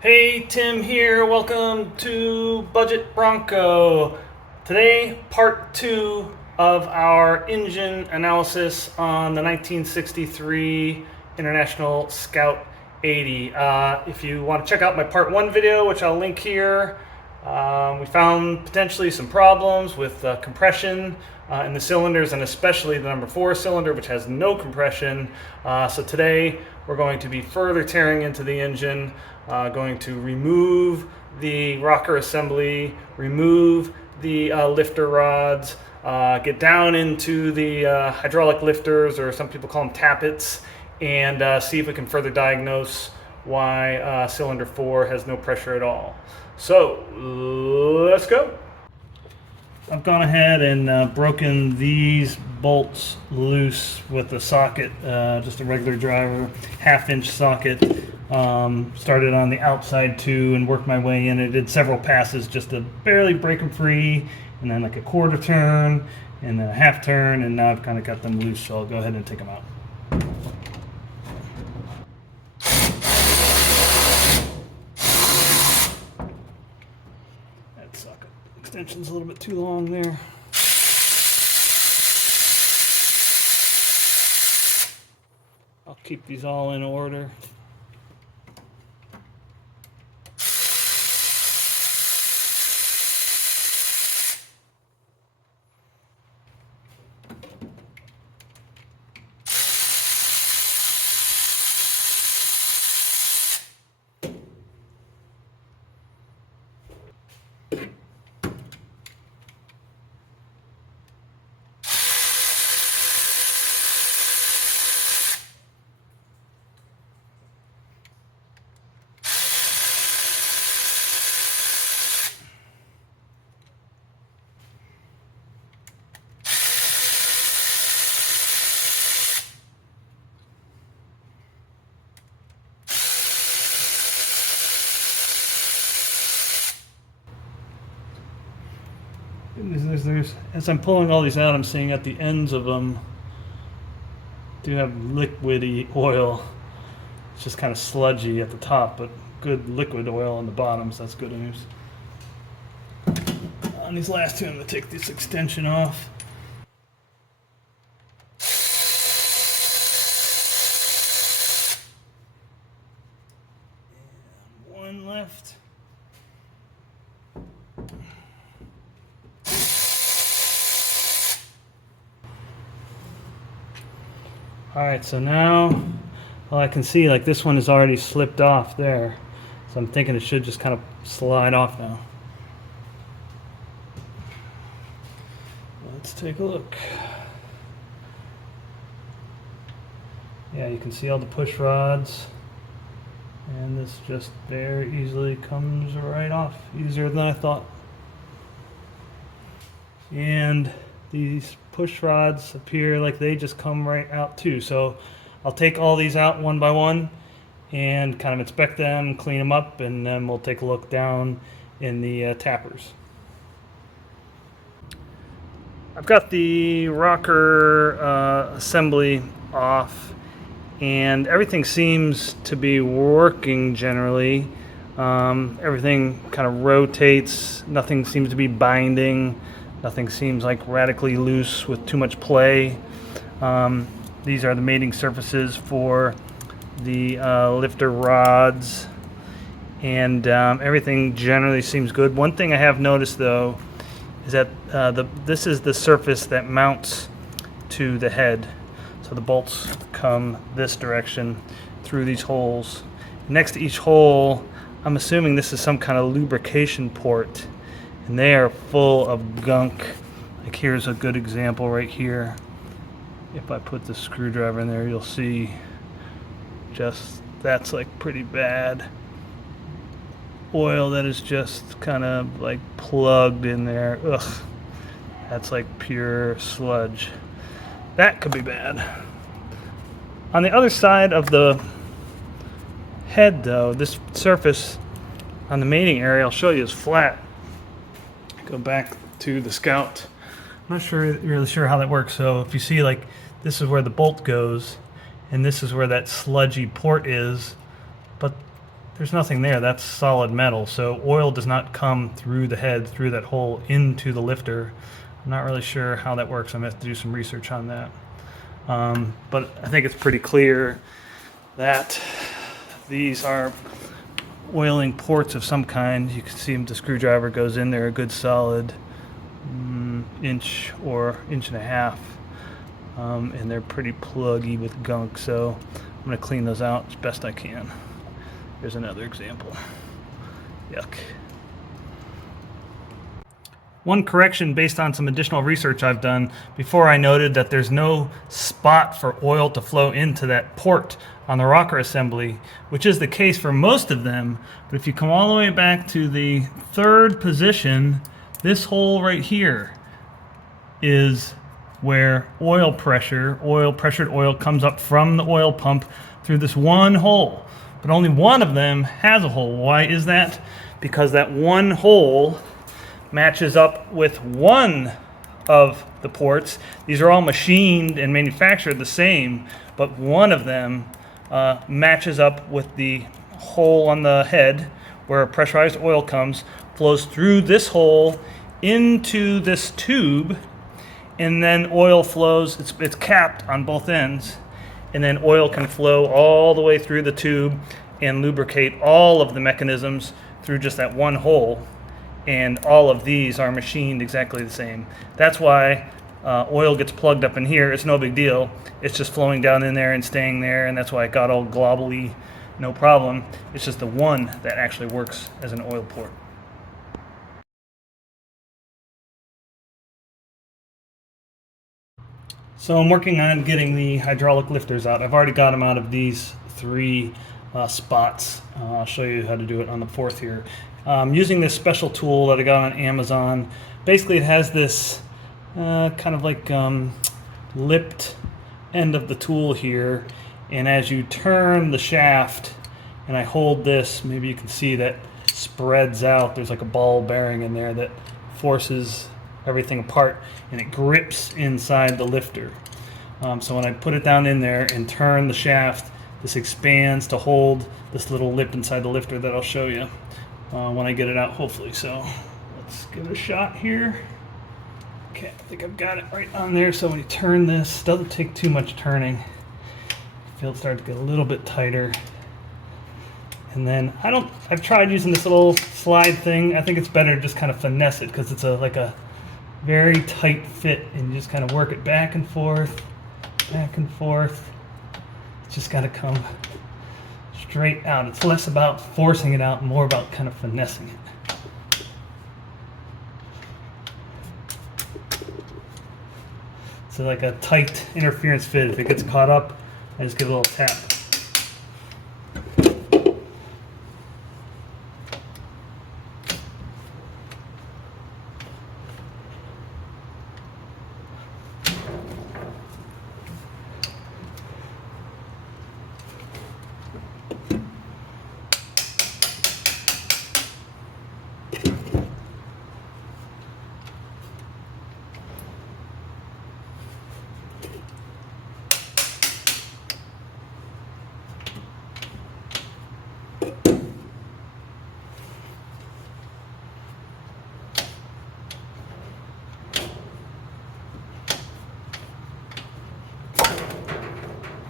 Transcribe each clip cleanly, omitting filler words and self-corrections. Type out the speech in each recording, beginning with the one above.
Hey, Tim here. Welcome to Budget Bronco. Today, part two of our engine analysis on the 1963 International Scout 80. If you want to check out my part one video, which I'll link here, we found potentially some problems with compression in the cylinders, and especially the number 4 cylinder, which has no compression. So today we're going to be further tearing into the engine, going to remove the rocker assembly, remove the lifter rods, get down into the hydraulic lifters, or some people call them tappets, and see if we can further diagnose why cylinder 4 has no pressure at all. So let's go. I've gone ahead and broken these bolts loose with a socket, just a regular driver, 1/2-inch socket. Started on the outside too and worked my way in. I did several passes just to barely break them free, and then like a quarter turn and then a half turn, and now I've kind of got them loose, so I'll go ahead and take them out. That socket extension's a little bit too long there. I'll keep these all in order. As I'm pulling all these out, I'm seeing at the ends of them do have liquidy oil. It's just kind of sludgy at the top, but good liquid oil on the bottom, so that's good news. On these last two, I'm going to take this extension off. And one left. Alright, so now, well, I can see like this one has already slipped off there. So I'm thinking it should just kind of slide off now. Let's take a look. Yeah, you can see all the push rods. And this just very easily comes right off. Easier than I thought. And these push rods appear like they just come right out too. So I'll take all these out one by one and kind of inspect them, clean them up, and then we'll take a look down in the tappers. I've got the rocker assembly off, and everything seems to be working generally. Everything kind of rotates, nothing seems to be binding. Nothing seems like radically loose with too much play. These are the mating surfaces for the lifter rods, and everything generally seems good. One thing I have noticed though is that this is the surface that mounts to the head. So the bolts come this direction through these holes. Next to each hole, I'm assuming this is some kind of lubrication port. And they are full of gunk. Like here's a good example right here. If I put the screwdriver in there, you'll see just that's like pretty bad oil that is just kind of like plugged in there. Ugh, that's like pure sludge. That could be bad. On the other side of the head though, this surface on the mating area, I'll show you, is flat. Go back to the Scout. I'm not really sure how that works. So if you see, like, this is where the bolt goes, and this is where that sludgy port is, but there's nothing there. That's solid metal. So oil does not come through the head, through that hole into the lifter. I'm not really sure how that works. I'm going to have to do some research on that. But I think it's pretty clear that these are oiling ports of some kind. You can see the screwdriver goes in there a good solid inch or inch and a half. And they're pretty pluggy with gunk, so I'm going to clean those out as best I can. Here's another example. Yuck. One correction based on some additional research I've done. Before I noted that there's no spot for oil to flow into that port on the rocker assembly, which is the case for most of them. But if you come all the way back to the third position, this hole right here is where pressured oil comes up from the oil pump through this one hole. But only one of them has a hole. Why is that? Because that one hole matches up with one of the ports. These are all machined and manufactured the same, but one of them matches up with the hole on the head where pressurized oil flows through this hole into this tube, and then oil flows. It's capped on both ends, and then oil can flow all the way through the tube and lubricate all of the mechanisms through just that one hole. And all of these are machined exactly the same. That's why oil gets plugged up in here. It's no big deal. It's just flowing down in there and staying there, and that's why it got all globbly, no problem. It's just the one that actually works as an oil port. So I'm working on getting the hydraulic lifters out. I've already got them out of these three spots. I'll show you how to do it on the fourth here. Using this special tool that I got on Amazon. Basically it has this kind of like lipped end of the tool here, and as you turn the shaft and I hold this, maybe you can see that spreads out. There's like a ball bearing in there that forces everything apart, and it grips inside the lifter. So when I put it down in there and turn the shaft, this expands to hold this little lip inside the lifter that I'll show you when I get it out, hopefully. So let's give it a shot here. Okay, I think I've got it right on there. So when you turn this, it doesn't take too much turning. I feel it start to get a little bit tighter. And then I've tried using this little slide thing. I think it's better to just kind of finesse it because it's like a very tight fit, and you just kind of work it back and forth, back and forth. It's just got to come straight out. It's less about forcing it out and more about kind of finessing it. So like a tight interference fit. If it gets caught up, I just give it a little tap.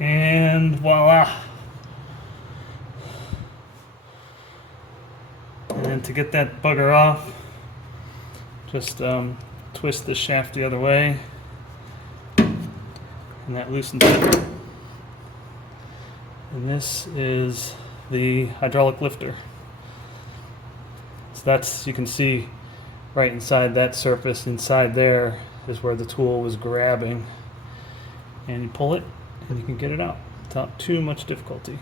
And voila. And then to get that bugger off, just twist the shaft the other way, and that loosens it. And this is the hydraulic lifter. So that's, you can see right inside that surface, inside there is where the tool was grabbing. And you pull it, and you can get it out without too much difficulty.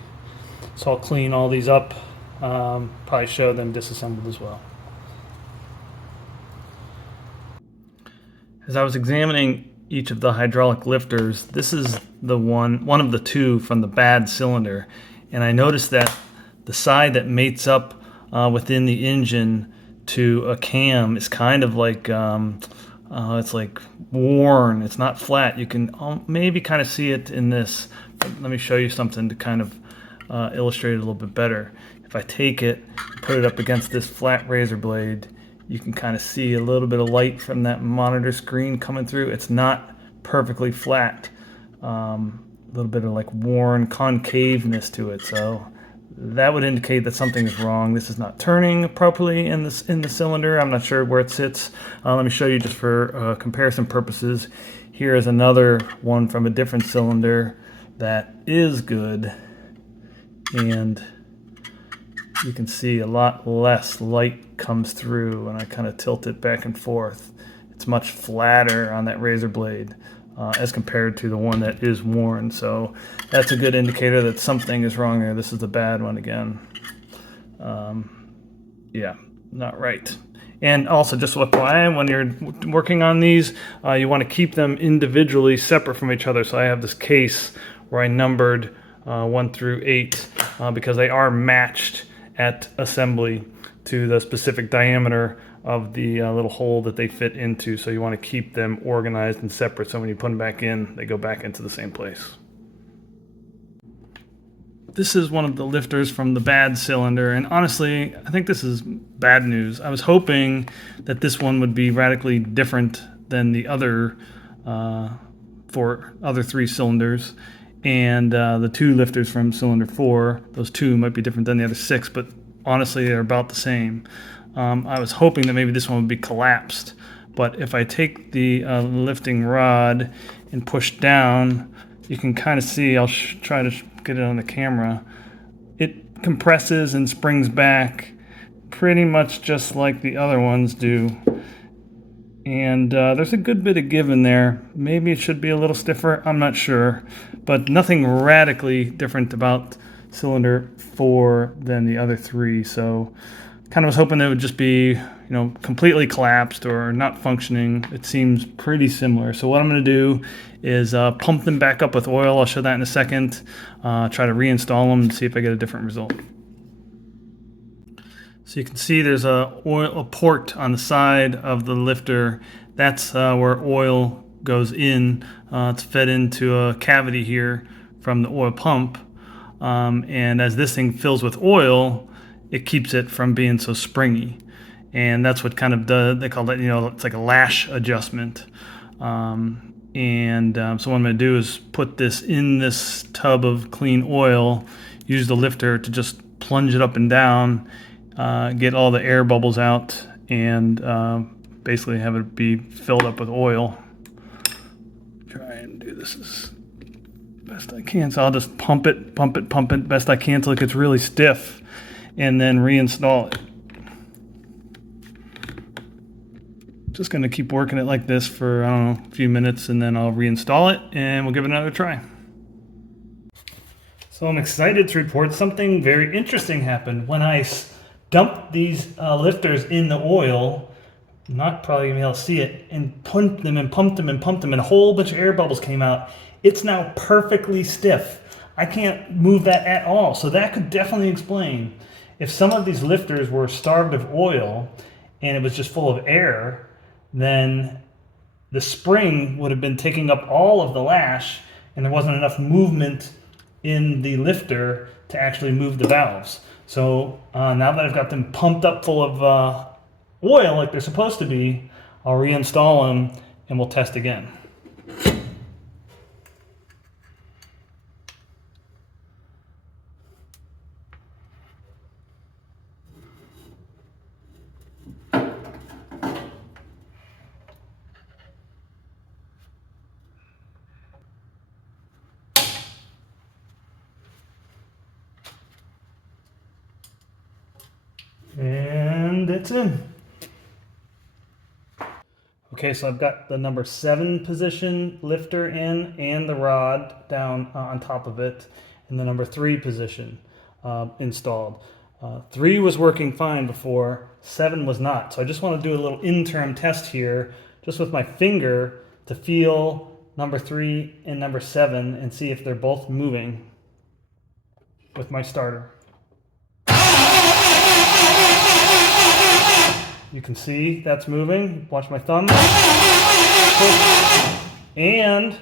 So I'll clean all these up, probably show them disassembled as well. As I was examining each of the hydraulic lifters, this is the one of the two from the bad cylinder, and I noticed that the side that mates up within the engine to a cam is kind of like it's like worn. It's not flat. You can maybe kind of see it in this. Let me show you something to kind of illustrate it a little bit better. if I take it, put it up against this flat razor blade, you can kind of see a little bit of light from that monitor screen coming through. It's not perfectly flat. A little bit of like worn concaveness to it. So that would indicate that something is wrong. This is not turning properly in the cylinder. I'm not sure where it sits. Let me show you just for comparison purposes. Here is another one from a different cylinder that is good, and you can see a lot less light comes through when I kind of tilt it back and forth. It's much flatter on that razor blade as compared to the one that is worn. So that's a good indicator that something is wrong there. This is the bad one again. Yeah, not right. And also, just FYI, when you're working on these, you want to keep them individually separate from each other. So I have this case where I numbered 1 through 8 because they are matched at assembly to the specific diameter of the little hole that they fit into. So you want to keep them organized and separate, so when you put them back in, they go back into the same place. This is one of the lifters from the bad cylinder, and honestly, I think this is bad news. I was hoping that this one would be radically different than the other other 3 cylinders, and the 2 lifters from cylinder 4, those 2 might be different than the other 6, but honestly, they're about the same. I was hoping that maybe this one would be collapsed, but if I take the lifting rod and push down, you can kind of see, I'll try to get it on the camera, it compresses and springs back pretty much just like the other ones do. And there's a good bit of give in there. Maybe it should be a little stiffer, I'm not sure, but nothing radically different about cylinder 4 than the other 3. So kind of was hoping it would just be, completely collapsed or not functioning. It seems pretty similar. So what I'm going to do is pump them back up with oil. I'll show that in a second. Try to reinstall them and see if I get a different result. So you can see there's a port on the side of the lifter. That's where oil goes in. It's fed into a cavity here from the oil pump. And as this thing fills with oil, it keeps it from being so springy. And that's what kind of does, they call it, it's like a lash adjustment. So what I'm going to do is put this in this tub of clean oil, use the lifter to just plunge it up and down, get all the air bubbles out, and basically have it be filled up with oil. Try and do this as best I can. So I'll just pump it best I can until it gets really stiff, and then reinstall it. Just going to keep working it like this for, a few minutes, and then I'll reinstall it and we'll give it another try. So I'm excited to report something very interesting happened. When I dumped these lifters in the oil, I'm not probably going to be able to see it, and pumped them and pumped them and pumped them, and a whole bunch of air bubbles came out. It's now perfectly stiff. I can't move that at all. So that could definitely explain if some of these lifters were starved of oil and it was just full of air, then the spring would have been taking up all of the lash, and there wasn't enough movement in the lifter to actually move the valves. So now that I've got them pumped up full of oil like they're supposed to be, I'll reinstall them and we'll test again. And it's in. Okay, so I've got the number 7 position lifter in and the rod down on top of it, and the number 3 position installed. 3 was working fine before, 7 was not. So I just want to do a little interim test here, just with my finger, to feel number 3 and number 7 and see if they're both moving with my starter. You can see that's moving. Watch my thumb. And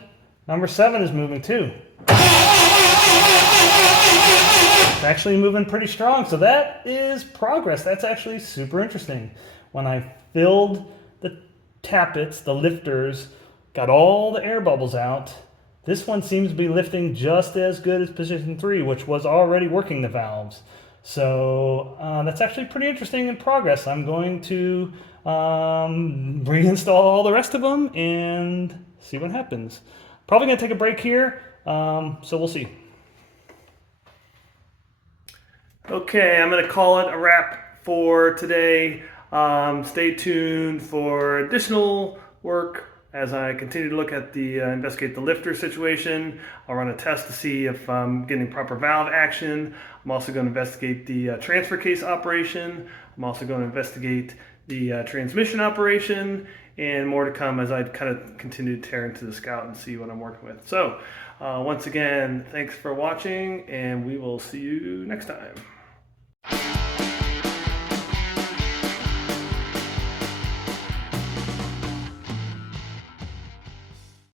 number 7 is moving too. actually moving pretty strong. So that is progress. That's actually super interesting. When I filled the tappets, the lifters, got all the air bubbles out, this one seems to be lifting just as good as position 3, which was already working the valves. So that's actually pretty interesting in progress. I'm going to reinstall all the rest of them and see what happens. Probably going to take a break here, so we'll see. Okay, I'm going to call it a wrap for today. Stay tuned for additional work as I continue to look at the investigate the lifter situation. I'll run a test to see if I'm getting proper valve action. I'm also going to investigate the transfer case operation. I'm also going to investigate the transmission operation, and more to come as I kind of continue to tear into the Scout and see what I'm working with. So once again, thanks for watching, and we will see you next time.